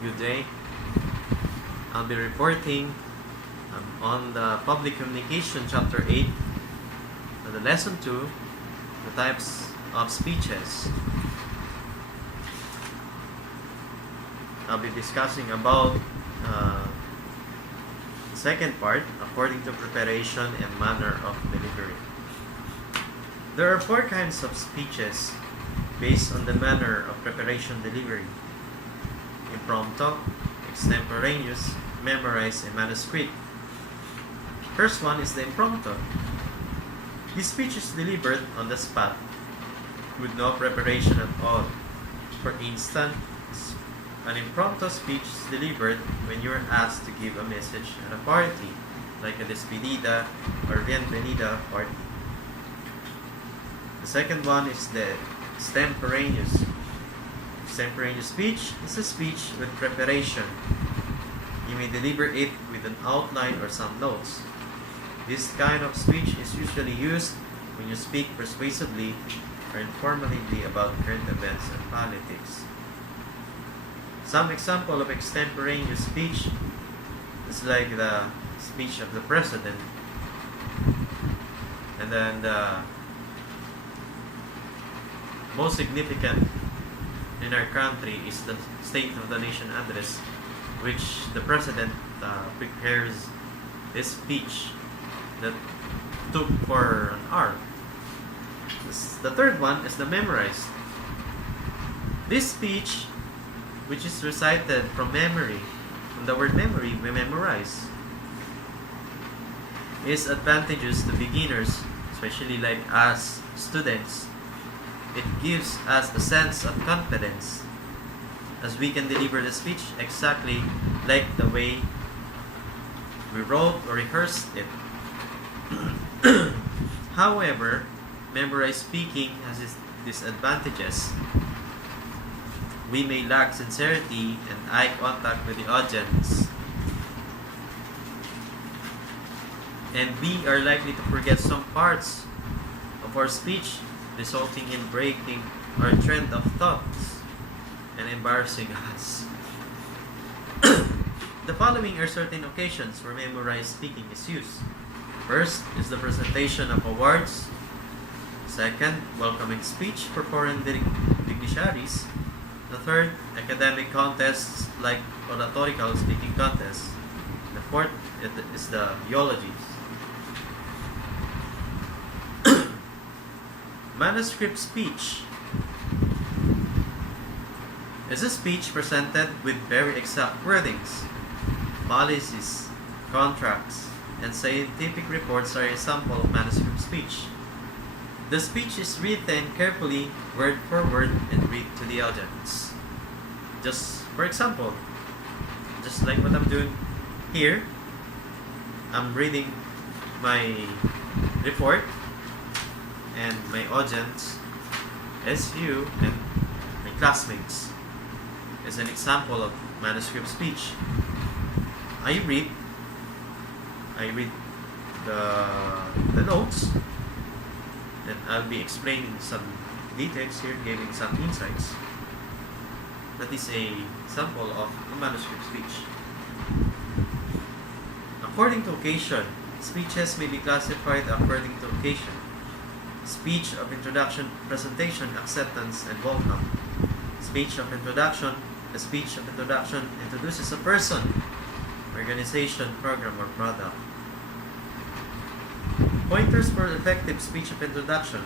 Good day. I'll be reporting on the Public Communication Chapter 8, the Lesson 2, the types of speeches. I'll be discussing about the second part, according to preparation and manner of delivery. There are 4 kinds of speeches based on the manner of preparation delivery: impromptu, extemporaneous, memorized, and manuscript. First one is the impromptu. This speech is delivered on the spot with no preparation at all. For instance, an impromptu speech is delivered when you are asked to give a message at a party, like a despedida or bienvenida party. The second one is the extemporaneous. Extemporaneous speech is a speech with preparation. You may deliver it with an outline or some notes. This kind of speech is usually used when you speak persuasively or informatively about current events and politics. Some example of extemporaneous speech is like the speech of the president, and then the most significant in our country is the State of the Nation address, which the president prepares this speech that took for an hour. The third one is the memorized. This speech, which is recited from memory, from the word memory, we memorize, is advantageous to beginners, especially like us students. It gives us a sense of confidence as we can deliver the speech exactly like the way we wrote or rehearsed it. However, memorized speaking has its disadvantages. We may lack sincerity and eye contact with the audience, and we are likely to forget some parts of our speech, resulting in breaking our trend of thoughts and embarrassing us. The following are certain occasions where memorized speaking is used. First is the presentation of awards. Second, welcoming speech for foreign dignitaries. The third, academic contests like oratorical speaking contests. The fourth is the eulogies. Manuscript speech is a speech presented with very exact wordings. Policies, contracts, and scientific reports are a sample of manuscript speech. The speech is written carefully, word for word, and read to the audience. Just for example, just like what I'm doing here, I'm reading my report, and my audience, as you and my classmates, is an example of manuscript speech. I read the notes, then I'll be explaining some details here, giving some insights. That is a sample of a manuscript speech. According to occasion, speeches may be classified according to occasion: speech of introduction, presentation, acceptance, and welcome. Speech of introduction. The speech of introduction introduces a person, organization, program, or product. Pointers for effective speech of introduction: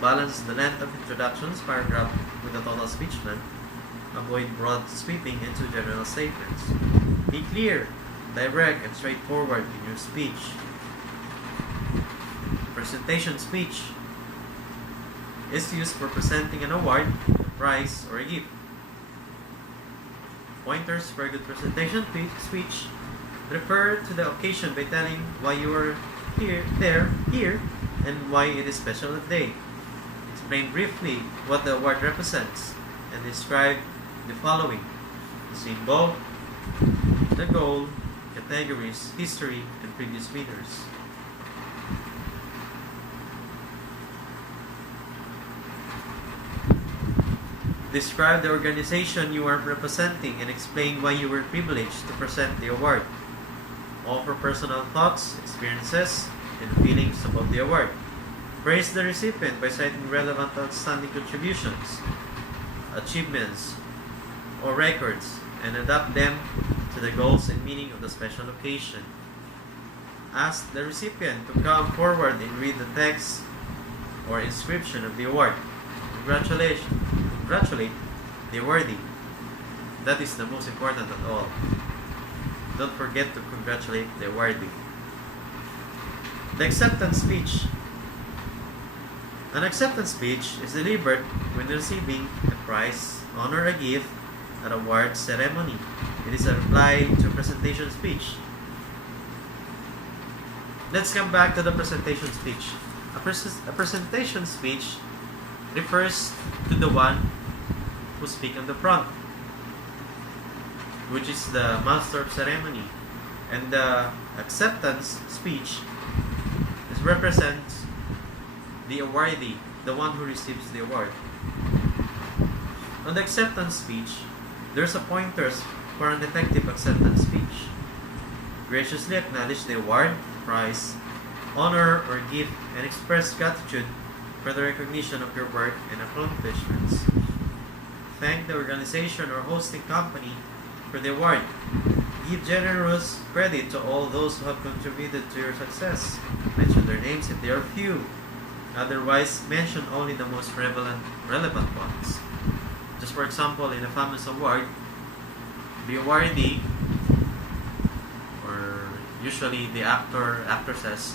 balance the length of introductions paragraph with the total speech length. Avoid broad sweeping into general statements. Be clear, direct, and straightforward in your speech. Presentation speech is used for presenting an award, a prize, or a gift. Pointers for a good presentation speech: refer to the occasion by telling why you are here, and why it is special that day. Explain briefly what the award represents, and describe the following: the symbol, the goal, categories, history, and previous winners. Describe the organization you are representing and explain why you were privileged to present the award. Offer personal thoughts, experiences, and feelings about the award. Praise the recipient by citing relevant outstanding contributions, achievements, or records, and adapt them to the goals and meaning of the special occasion. Ask the recipient to come forward and read the text or inscription of the award. Congratulate the awardee. That is the most important of all. Don't forget to congratulate the awardee. The acceptance speech. An acceptance speech is delivered when receiving a prize, honor, or a gift at an award ceremony. It is a reply to a presentation speech. Let's come back to the presentation speech. A presentation speech refers to the one who speaks on the front, which is the master of ceremony, and the acceptance speech represents the awardee, the one who receives the award. On the acceptance speech, there's a pointers for an effective acceptance speech. Graciously acknowledge the award, prize, honor, or gift, and express gratitude for the recognition of your work and accomplishments. Thank the organization or hosting company for the award. Give generous credit to all those who have contributed to your success. Mention their names if they are few. Otherwise, mention only the most relevant ones. Just for example, in a famous award, the awardee, or usually the actress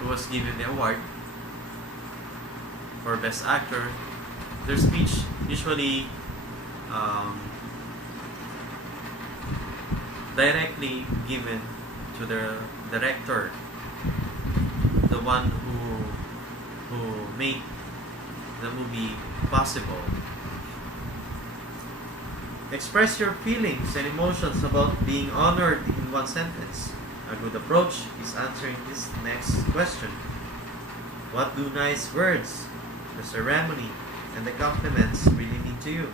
who was given the award for Best Actor, their speech usually directly given to the director, the one who made the movie possible. Express your feelings and emotions about being honored in one sentence. A good approach is answering this next question. What do nice words, the ceremony, and the compliments really mean to you?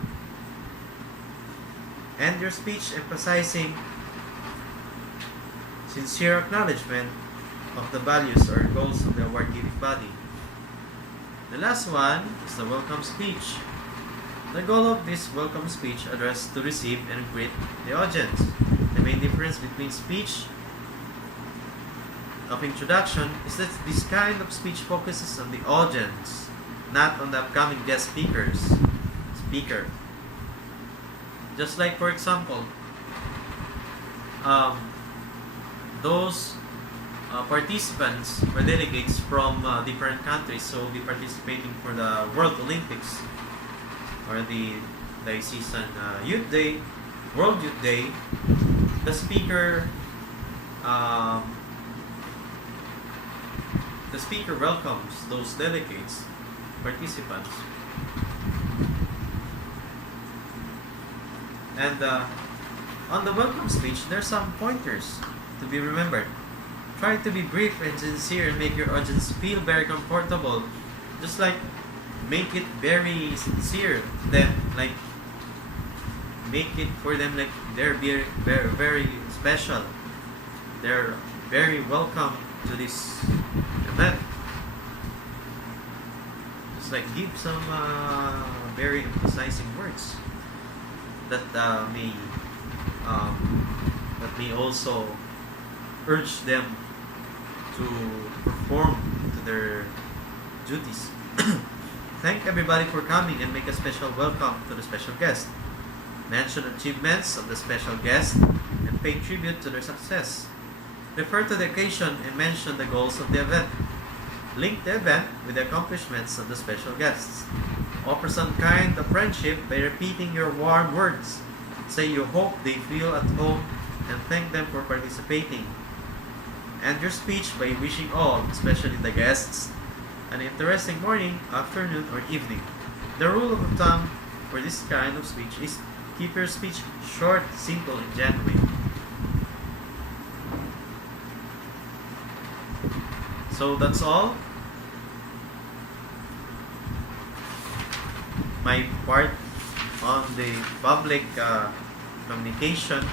End your speech emphasizing sincere acknowledgement of the values or goals of the award-giving body. The last one is the welcome speech. The goal of this welcome speech addressed to receive and greet the audience. The main difference between speech of introduction is that this kind of speech focuses on the audience, not on the upcoming guest speaker. Just like, for example, those participants or delegates from different countries, so will be participating for the World Olympics or the season Youth Day, World Youth Day. The speaker welcomes those delegates, participants, and on the welcome speech, there's some pointers to be remembered. Try to be brief and sincere and make your audience feel very comfortable. Just like make it very sincere to them, like make it for them like they're very, very, very special. They're very welcome to this event. Just like give some very emphasizing words that may also urge them to perform to their duties. Thank everybody for coming and make a special welcome to the special guest. Mention achievements of the special guest and pay tribute to their success. Refer to the occasion and mention the goals of the event. Link the event with the accomplishments of the special guests. Offer some kind of friendship by repeating your warm words. Say you hope they feel at home and thank them for participating. End your speech by wishing all, especially the guests, an interesting morning, afternoon, or evening. The rule of thumb for this kind of speech is keep your speech short, simple, and genuine. So that's all. My part on the public communication,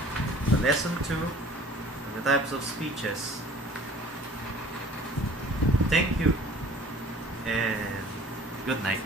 the lesson 2, and the types of speeches. Thank you and good night.